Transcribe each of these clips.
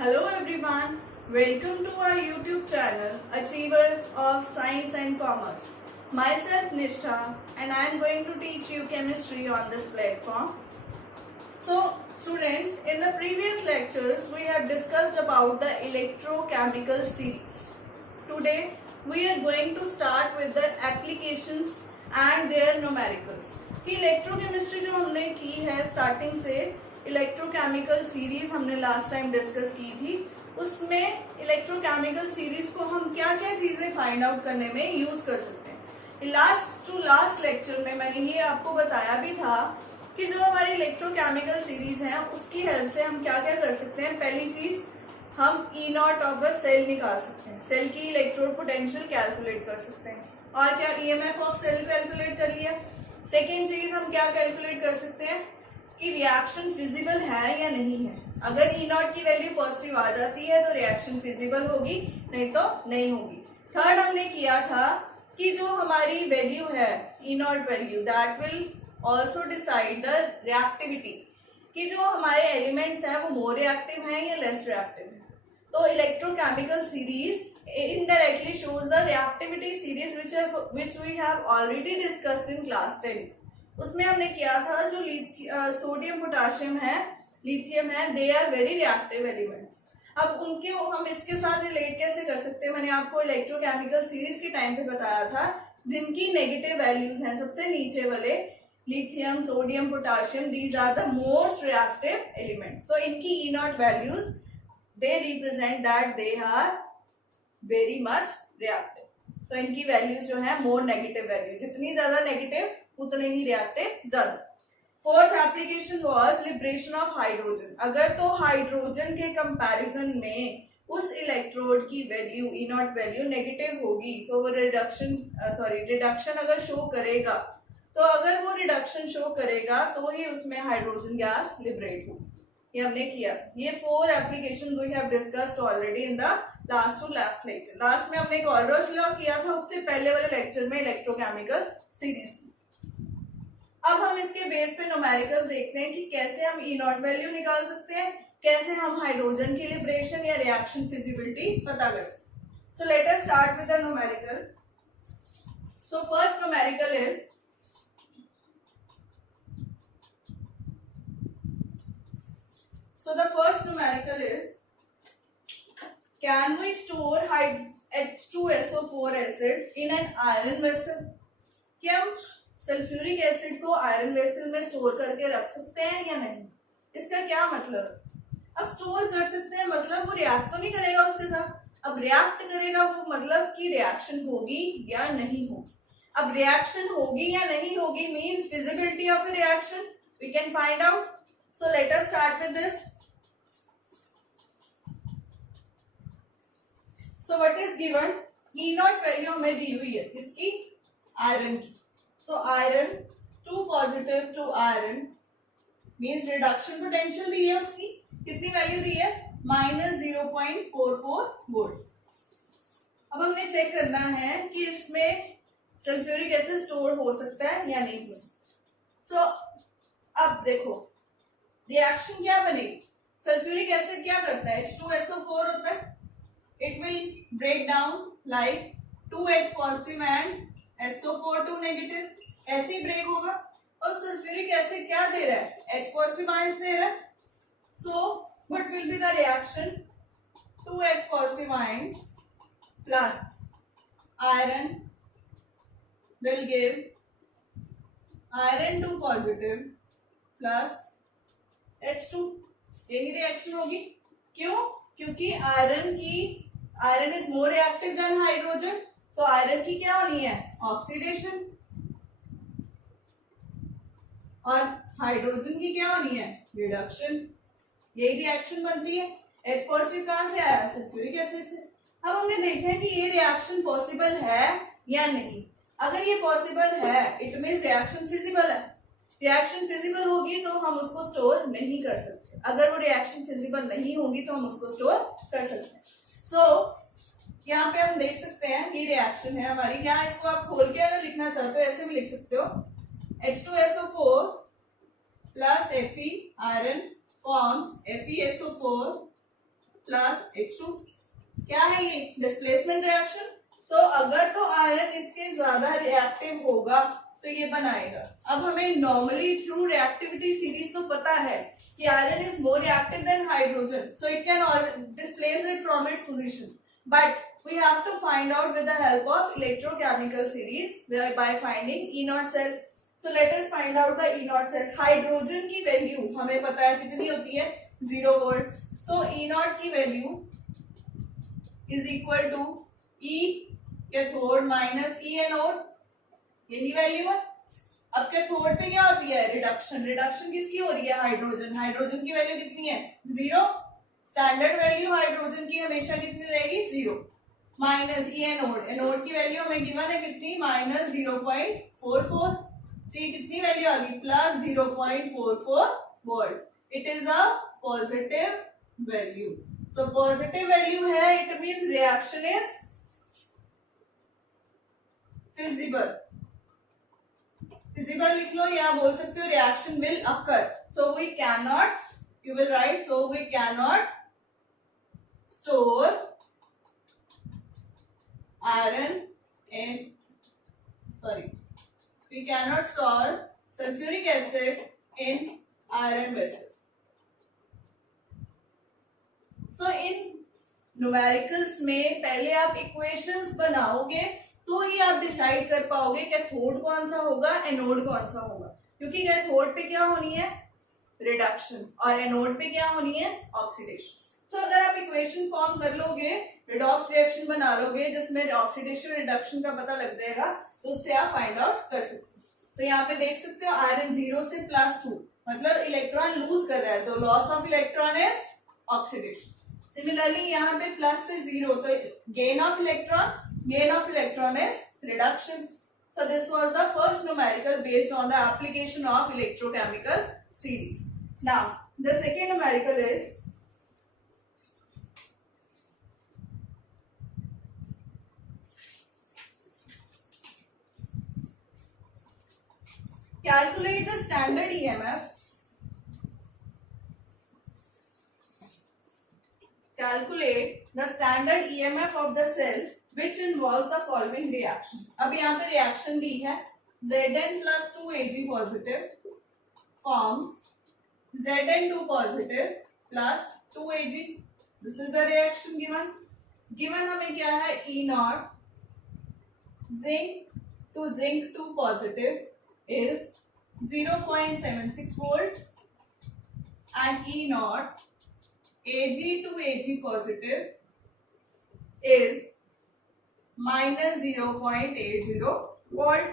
Hello everyone, welcome to our YouTube channel Achievers of Science and Commerce. Myself Nishtha and I am going to teach you chemistry on this platform. So students, in the previous lectures we have discussed about the electrochemical series. Today we are going to start with the applications and their numericals. कि electrochemistry जो हमने की है starting से electrochemical series हमने last time discuss की थी, उसमें इलेक्ट्रोकेमिकल सीरीज को हम क्या क्या चीजें फाइंड आउट करने में यूज कर सकते हैं। लास्ट लेक्चर में मैंने ये आपको बताया भी था कि जो हमारी इलेक्ट्रोकेमिकल सीरीज है उसकी हेल्प से हम क्या क्या कर सकते हैं। पहली चीज, हम ई नॉट ऑफ अ सेल निकाल सकते हैं, सेल की इलेक्ट्रोड पोटेंशियल कैलकुलेट कर सकते हैं। और क्या, ईएमएफ ऑफ सेल कैलकुलेट कर लिया। सेकेंड चीज, हम क्या कैलकुलेट कर सकते हैं कि रिएक्शन फिजिबल है या नहीं है। अगर ई नॉट की वैल्यू पॉजिटिव आ जाती है तो रिएक्शन फिजिबल होगी, नहीं तो नहीं होगी। थर्ड हमने किया था कि जो हमारी वैल्यू है E not value, that will also decide the reactivity, कि जो हमारे एलिमेंट्स हैं वो मोर रिएक्टिव हैं या लेस रिएक्टिव है। तो electrochemical series indirectly shows the reactivity series which we have already discussed in class 10th। उसमें हमने किया था जो सोडियम पोटाशियम है, लिथियम है, they are very reactive elements. अब उनके हम इसके साथ रिलेट कैसे कर सकते हैं, मैंने आपको इलेक्ट्रोकेमिकल सीरीज के टाइम पे बताया था जिनकी नेगेटिव वैल्यूज हैं, सबसे नीचे वाले lithium, sodium, potassium, these are the most reactive elements. तो इनकी E not values they represent that they are very much reactive. तो इनकी वैल्यूज जो है मोर नेगेटिव वैल्यू, जितनी ज्यादा नेगेटिव उतने ही रिएक्टिव ज्यादा। Fourth application was liberation of hydrogen. अगर तो हाइड्रोजन के कंपैरिजन में उस इलेक्ट्रोड की value E not value negative होगी तो वो रिडक्शन अगर शो करेगा, तो अगर वो रिडक्शन शो करेगा तो ही उसमें हाइड्रोजन गैस लिबरेट होगी। ये हमने किया। ये 4 application we have discussed already in the last lecture. Last में हमने एक ऑल्ड्रोच लॉ किया था, उससे पहले वाले लेक्चर में इलेक्ट्रोकेमिकल सीरीज। अब हम इसके बेस पे न्यूमेरिकल देखते हैं कि कैसे हम ई नॉट वैल्यू निकाल सकते हैं, कैसे हम हाइड्रोजन की लिबरेशन या रिएक्शन फिजिबिलिटी पता कर सकते हैं। सो let us start with the numerical. So first numerical is, so the first numerical is, can we store H2SO4 acid in an iron vessel? क्या हम सल्फ्यूरिक एसिड को आयरन वेसल में store करके रख सकते हैं या नहीं? इसका क्या मतलब? अब स्टोर कर सकते हैं मतलब वो रिएक्ट तो नहीं करेगा उसके साथ। अब रिएक्ट करेगा वो मतलब कि रिएक्शन होगी या नहीं होगी। अब रिएक्शन होगी या नहीं होगी means feasibility of a reaction we can find out. So let us start with this. So what is given? E naught value हमें दी हुई है इसकी, आयरन की। So iron 2 positive to iron means reduction potential दी है उसकी, कितनी वैल्यू दी है? -0.44 वोल्ट। अब हमने चेक करना है कि इसमें सल्फ्यूरिक एसिड स्टोर हो सकता है या नहीं हो सकता। So अब देखो रिएक्शन क्या बनेगी। सल्फ्यूरिक एसिड क्या करता है? H2SO4 होता है, it will break down like 2H positive and SO4 2 negative, ऐसे ही ब्रेक होगा। और सल्फ्यूरिक एसिड क्या दे रहा है? H positive आयंस दे रहा है। So what will be the reaction? 2H positive ions plus iron will give iron 2 positive plus H2। यही reaction होगी। क्यों? क्योंकि iron is more reactive than hydrogen, तो आयरन की क्या होनी है? ऑक्सीडेशन। और हाइड्रोजन की क्या होनी है? रिडक्शन। यही रिएक्शन बनती है। H पॉजिटिव कहां से आया? सल्फ्यूरिक एसिड से। अब हमने देखा है कि ये रिएक्शन पॉसिबल है या नहीं। अगर ये पॉसिबल है इट मीन्स रिएक्शन फिजिबल है। रिएक्शन फिजिबल होगी तो हम उसको स्टोर नहीं कर सकते, अगर वो रिएक्शन फिजिबल नहीं होगी तो हम उसको स्टोर कर सकते हैं। सो यहाँ पे हम देख सकते हैं ये रिएक्शन है हमारी। यहाँ इसको आप खोल के अगर लिखना चाहते हो ऐसे भी लिख सकते हो, H2SO4 plus Fe iron forms FeSO4 plus H2। क्या है ये? Displacement reaction. तो अगर तो आयरन इसके ज्यादा रिएक्टिव होगा तो ये बनाएगा। अब हमें नॉर्मली थ्रू रिएक्टिविटी सीरीज तो पता है कि iron is more reactive than hydrogen, so it can displace it from its position, but we have to find out with the help of electrochemical series by finding E naught cell. So let us find out the E naught cell. Hydrogen की value हमें पता है कितनी होती है? 0 volt. So E naught की value is equal to E cathode minus E anode, यही value है। अब कैथोड पे क्या होती है? रिडक्शन। रिडक्शन किसकी हो रही है? हाइड्रोजन। हाइड्रोजन की वैल्यू कितनी है? 0। स्टैंडर्ड वैल्यू हाइड्रोजन की हमेशा कितनी रहेगी? 0 माइनस ई एनोड। एनोड की वैल्यू हमें गिवन है कितनी? माइनस 0.44। तो ये कितनी वैल्यू आ गई? Plus 0.44 volt. It is a positive value. So positive value है, it means reaction is feasible. Feasible लिख लो या बोल सकते हो reaction will occur. So we can not, you will write, so we can not store iron in, we cannot store sulfuric acid in iron vessel. So in numericals में पहले आप equations बनाओगे तो ही आप डिसाइड कर पाओगे कैथोड कौन सा होगा, एनोड कौन सा होगा। क्योंकि कैथोड पे क्या होनी है? रिडक्शन, और एनोड पे क्या होनी है? ऑक्सीडेशन। तो अगर आप इक्वेशन फॉर्म कर लोगे, रिडॉक्स रिएक्शन बना लोगे जिसमें ऑक्सीडेशन रिडक्शन का पता लग जाएगा, तो उससे आप फाइंड आउट कर सकते हो। तो यहाँ पे देख सकते हो आयरन 0 से +2 मतलब इलेक्ट्रॉन लूज कर रहा है, तो loss of electron is oxidation. Similarly यहाँ पे प्लस से 0, तो gain of electron is reduction. So this was the first numerical based on the application of electrochemical series. Now the second numerical is calculate the standard EMF. Calculate the standard EMF of the cell which involves the following reaction. अब यहाँ पे reaction दी है, Zn plus 2Ag positive forms Zn2 positive plus 2Ag. This is the reaction given. Given हमें क्या है? E naught zinc to zinc 2 positive is 0.76 volt and E naught Ag to Ag positive is minus 0.80 volt.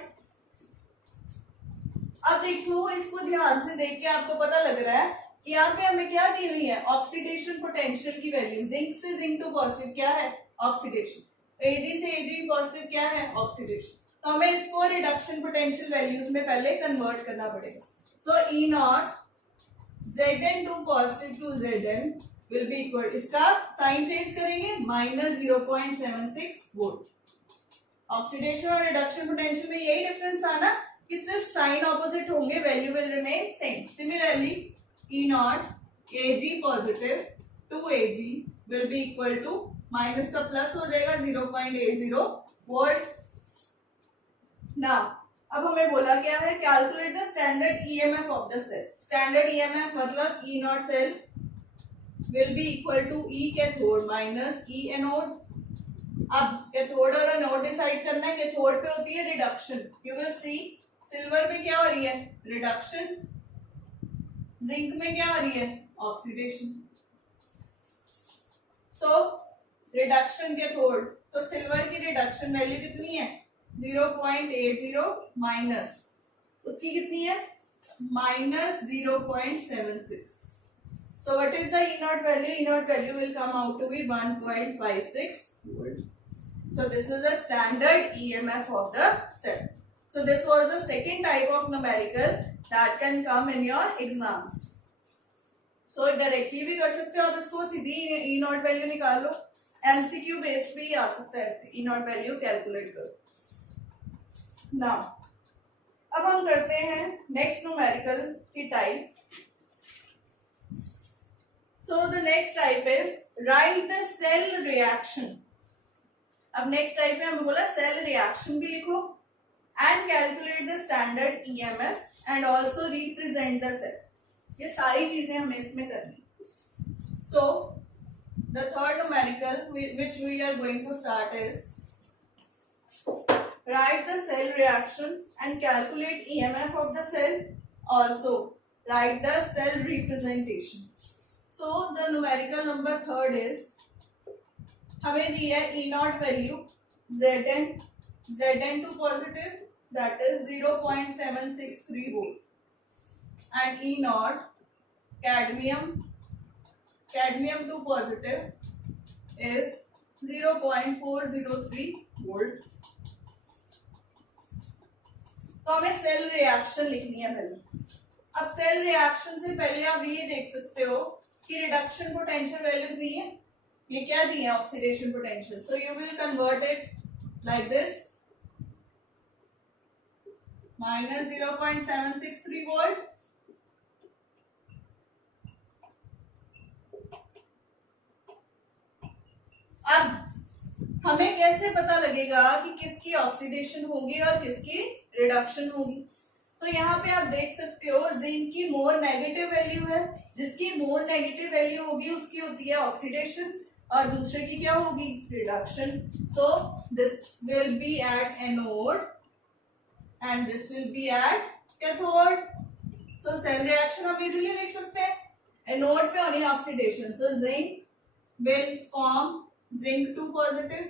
अब देखो, इसको ध्यान से देख के आपको पता लग रहा है कि यहाँ पे हमें क्या दी हुई है? ऑक्सीडेशन पोटेंशियल की वैल्यू। जिंक से जिंक टू पॉजिटिव क्या है? ऑक्सीडेशन। Ag से Ag पॉजिटिव क्या है? ऑक्सीडेशन। तो हमें इसको रिडक्शन पोटेंशियल वैल्यूज में पहले कन्वर्ट करना पड़ेगा। So E not Zn2 positive to Zn will be equal, इसका साइन चेंज करेंगे, माइनस 0.76 वोल्ट। ऑक्सीडेशन और रिडक्शन पोटेंशियल में यही डिफरेंस था ना कि सिर्फ साइन ऑपोजिट होंगे, value will remain same. Similarly E not Ag positive to Ag will be equal to, minus का प्लस हो जाएगा 0.80 वोल्ट। नाउ अब हमें बोला क्या है? Calculate the standard EMF of the cell. Standard EMF मतलब E not cell will be equal to E cathode minus E anode. अब कैथोड और एनोड डिसाइड करना है। कैथोड पे होती है reduction, you will see silver पे क्या हो रही है? रिडक्शन। जिंक में क्या हो रही है? ऑक्सीडेशन। सो रिडक्शन कैथोड, तो सिल्वर की रिडक्शन वैल्यू कितनी है? 0.80 माइनस उसकी कितनी है? Minus 0.76. So what is the E naught value? E naught value will come out to be 1.56 volt. So this is the standard EMF of the cell. So this was the second type of numerical that can come in your exams. So directly भी कर सकते हो आप इसको, सीधी E naught value निकाल लो। MCQ based भी आ सकता है ऐसे, E naught value calculate करो। Now अब हम करते हैं next numerical की type. So the next type is write the cell reaction. अब नेक्स्ट टाइप में हमें बोला सेल रिएक्शन भी लिखो and calculate the standard EMF and also represent the cell. ये सारी चीजें हमें इसमें करनी। So the third numerical which we are going to start is write the cell reaction and calculate EMF of the cell. Also write the cell representation. So the numerical number third is हमें दी है E naught value Zn2 positive that is 0.763 volt and E naught cadmium 2 positive is 0.403 volt. तो हमें cell reaction लिखनी है पहले। अब cell reaction से पहले आप ये देख सकते हो कि रिडक्शन पोटेंशियल वैल्यूज दी है, ये क्या दी है oxidation potential. So you will convert it like this minus 0.763 volt अब हमें कैसे पता लगेगा कि किसकी ऑक्सीडेशन होगी और किसकी रिडक्शन होगी। तो यहाँ पे आप देख सकते हो जिंक की मोर नेगेटिव वैल्यू है, जिसकी मोर नेगेटिव वैल्यू होगी उसकी होती है ऑक्सीडेशन और दूसरे की क्या होगी reduction. So this will be at anode and this will be at cathode. So cell reaction हम इजीली लिख सकते हैं, एनोड पे होनी oxidation. So zinc will form Zinc 2 positive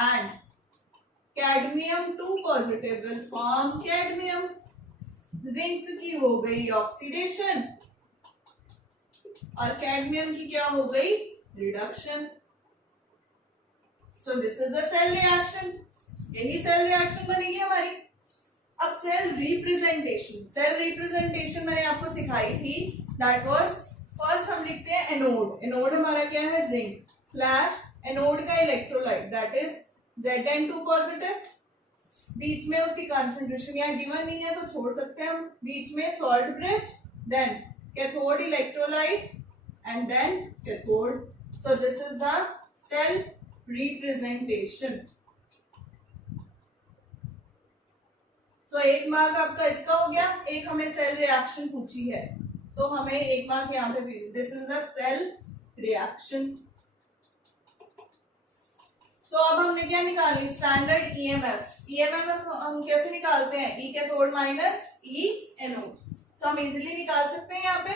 and cadmium 2 positive will form cadmium. Zinc की हो गई oxidation और cadmium की क्या हो गई reduction. So this is the cell reaction. यही सेल रिएक्शन बनेगी हमारी। अब सेल रिप्रेजेंटेशन मैंने आपको सिखाई थी, दैट वाज फर्स्ट हम लिखते हैं एनोड। एनोड हमारा क्या है जिंक स्लैश एनोड का electrolyte that is Zn2 positive. बीच में उसकी कंसंट्रेशन यहाँ गिवन नहीं है तो छोड़ सकते हैं हम, बीच में salt bridge, then cathode electrolyte and then cathode. So this is the cell representation. So एक मार्क आपका इसका हो गया, एक हमें सेल रिएक्शन पूछी है तो हमें एक मार्क यहाँ पे भी। This is the cell reaction. So अब हमने क्या निकाली स्टैंडर्ड ईएमएफ। ईएमएफ हम कैसे निकालते हैं, E cathode minus E anode. So हम इजीली निकाल सकते हैं यहाँ पे।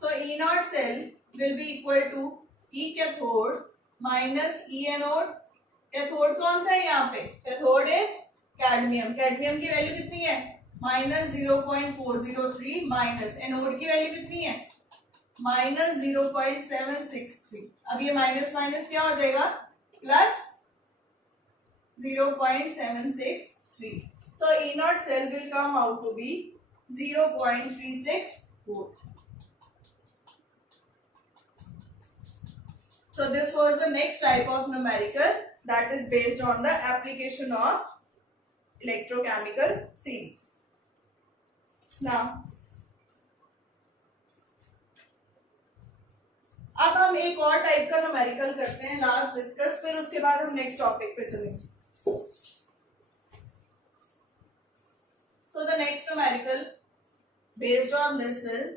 So E not cell will be equal to E cathode minus E anode. Cathode कौन सा है यहाँ पे, कैथोड इज कैडमियम। कैडमियम की वैल्यू कितनी है माइनस 0.403 माइनस एनोड की वैल्यू कितनी है माइनस 0.763। अब ये माइनस माइनस क्या हो जाएगा plus 0.763। So E not cell will come out to be 0.36 volt. So this was the next type of numerical that is based on the application of electrochemical series. Now अब हम एक और type का numerical करते हैं last discuss, फिर उसके बाद हम नेक्स्ट टॉपिक पे चलेंगे। So the next numerical based on this is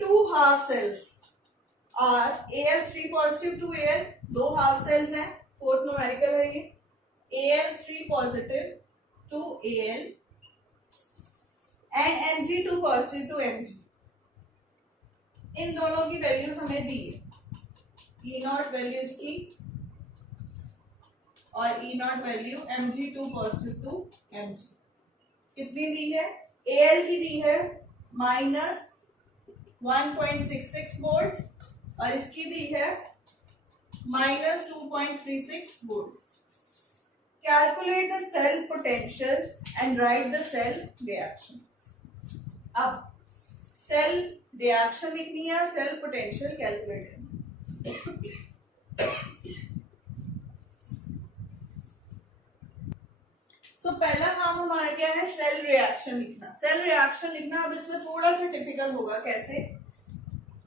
two half cells are Al3 positive to Al, दो हाफ सेल्स हैं, फोर्थ न्यूमेरिकल है ये। Al3 positive to Al and Mg2 positive to Mg। इन दोनों की values हमें दी है, ई नॉट वैल्यू इसकी और E not value Mg2 positive to Mg कितनी दी है। Al की दी है माइनस 1.66 वोल्ट और इसकी दी है minus 2.36 volt. Calculate the cell potential and write the cell reaction. अब सेल रिएक्शन लिखनी है, सेल पोटेंशियल कैलकुलेट करनी। सो पहला काम हमारा क्या है, सेल रिएक्शन लिखना। सेल रिएक्शन लिखना, अब इसमें थोड़ा सा टिपिकल होगा। कैसे,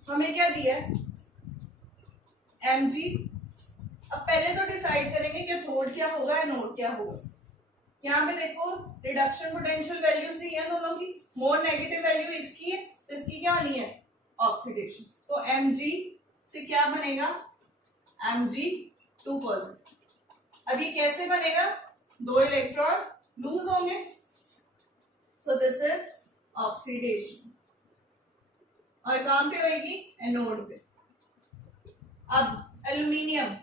हमें क्या दिया है, mg। अब पहले तो डिसाइड करेंगे कि कैथोड क्या होगा, एनोड क्या होगा। यहाँ पे देखो रिडक्शन पोटेंशियल वैल्यूज दी है दोनों की, मोर नेगेटिव वैल्यू इसकी है तो इसकी क्या आनी है, ऑक्सीडेशन। तो mg से क्या बनेगा, Mg2 पॉजिटिव। अब ये कैसे बनेगा, 2 इलेक्ट्रॉन लूज होंगे, सो दिस इज ऑक्सीडेशन। और कहां पे होगी, एनोड पे। अब एल्यूमिनियम,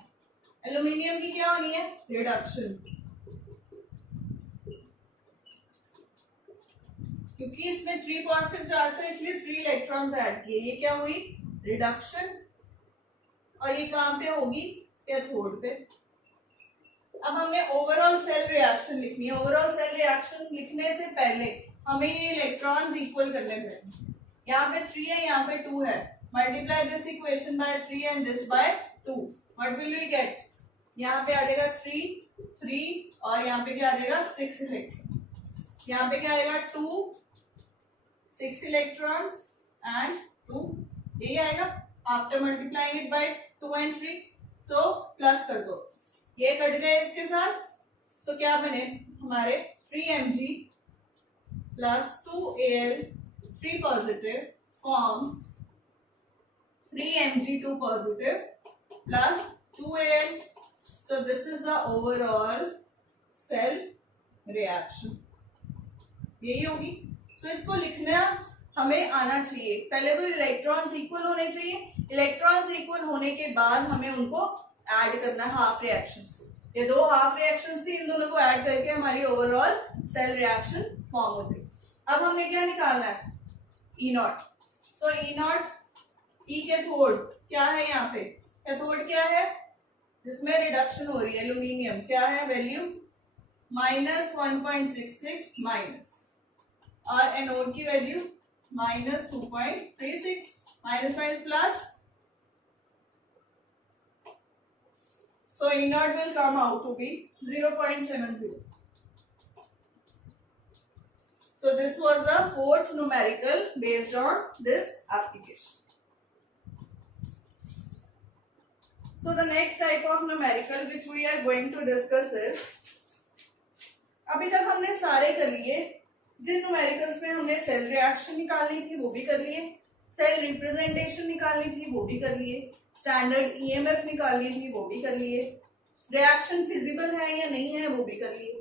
एल्यूमिनियम की क्या होनी है, रिडक्शन, क्योंकि इसमें 3 पॉजिटिव चार्ज था इसलिए 3 इलेक्ट्रॉन्स ऐड किए। ये क्या हुई, रिडक्शन। और ये कहां पे होगी, कैथोड पे। अब हमने ओवरऑल सेल रिएक्शन लिखनी है। ओवरऑल सेल रिएक्शन लिखने से पहले हमें ये इलेक्ट्रॉन्स इक्वल करने पड़ेंगे। यहाँ पे 3 है, यहाँ पे 2 है। Multiply this equation by 3 and this by 2, what will we get, यहाँ पे आ जाएगा 3 और यहाँ पे क्या आ जाएगा 6 इलेक्ट्रॉन। यहाँ पे क्या आएगा 2 6 इलेक्ट्रॉन्स एंड 2, यही आएगा। After multiplying it by 2 and 3, तो प्लस कर दो, ये कट गए इसके साथ, तो क्या बने हमारे 3mg plus 2al 3 positive forms 3mg2 positive plus 2al। so this is the overall cell reaction, यही होगी। तो इसको लिखना हमें आना चाहिए। पहले तो इलेक्ट्रॉन्स इक्वल होने चाहिए, इलेक्ट्रॉन्स इक्वल होने के बाद हमें उनको ऐड करना है हाफ रिएक्शंस को। ये 2 हाफ रिएक्शंस थी, इन दोनों को ऐड करके हमारी ओवरऑल सेल रिएक्शन फॉर्म हो जाएगी। अब हमने क्या निकालना है, ई नॉट। तो ई नॉट, ई कैथोड क्या है, यहाँ पे कैथोड क्या है, जिसमें रिडक्शन हो रही है, एल्यूमिनियम क्या है वैल्यू, -1.66 माइनस, और एनोड की value -2.36, minus minus plus, so E naught will come out to be 0.70. So this was the 4th numerical based on this application. So the next type of numerical which we are going to discuss is, अभी तक हमने सारे कर लिए, जिन numericals में हमने cell reaction निकालनी थी वो भी कर लिए, सेल रिप्रेजेंटेशन निकालनी थी वो भी कर लिए, स्टैंडर्ड ईएमएफ निकालनी थी वो भी कर लिए, रिएक्शन फिजिबल है या नहीं है वो भी कर लिए।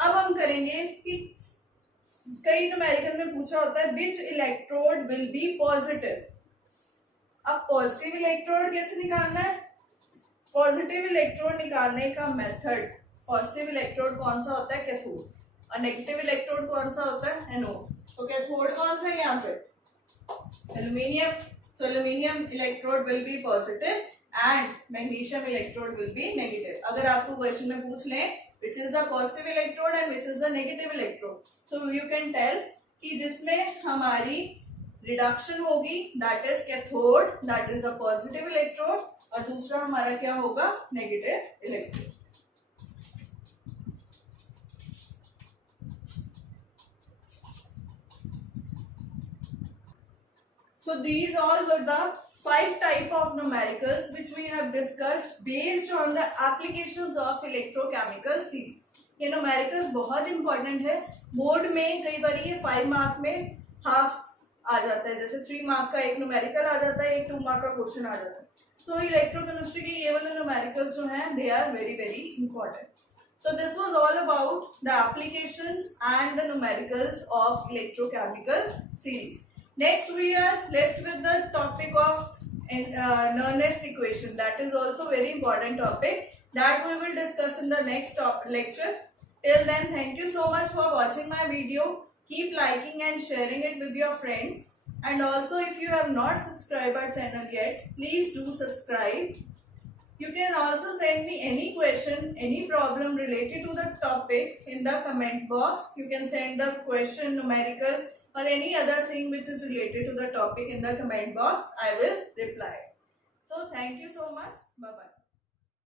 अब हम करेंगे कि कई न्यूमेरिकल में पूछा होता है विच इलेक्ट्रोड विल बी पॉजिटिव। अब पॉजिटिव इलेक्ट्रोड कैसे निकालना है, पॉजिटिव इलेक्ट्रोड निकालने का मेथड, पॉजिटिव इलेक्ट्रोड कौन सा होता है, कैथोड, और नेगेटिव इलेक्ट्रोड कौन सा होता है, एनोड। तो कैथोड कौन सा है यहाँ पे, aluminium. So aluminium electrode will be positive and magnesium electrode will be negative. अगर आपको क्वेश्चन में पूछ लें which is the positive electrode and which is the negative electrode, तो यू कैन टेल कि जिसमें हमारी रिडक्शन होगी that is cathode, that is the positive electrode, और दूसरा हमारा क्या होगा, negative electrode. So these all were the 5 type of numericals which we have discussed based on the applications of electrochemical series. ये numericals बहुत important है, board में कई बार ये 5 मार्क में हाफ आ जाता है, जैसे 3 मार्क का एक न्यूमेरिकल आ जाता है, एक 2 मार्क का क्वेश्चन आ जाता है। तो इलेक्ट्रोकेमिस्ट्री के ये वाले न्यूमेरिकल्स जो हैं they are very very important. So this was all about the applications and the numericals of electrochemical series. Next we are left with the topic of Nernst equation. That is also very important topic that we will discuss in the next lecture. Till then, thank you so much for watching my video. Keep liking and sharing it with your friends. And also if you have not subscribed our channel yet, please do subscribe. You can also send me any question, any problem related to the topic in the comment box. You can send the question, numerical, or any other thing which is related to the topic in the comment box. I will reply. So thank you so much. Bye bye.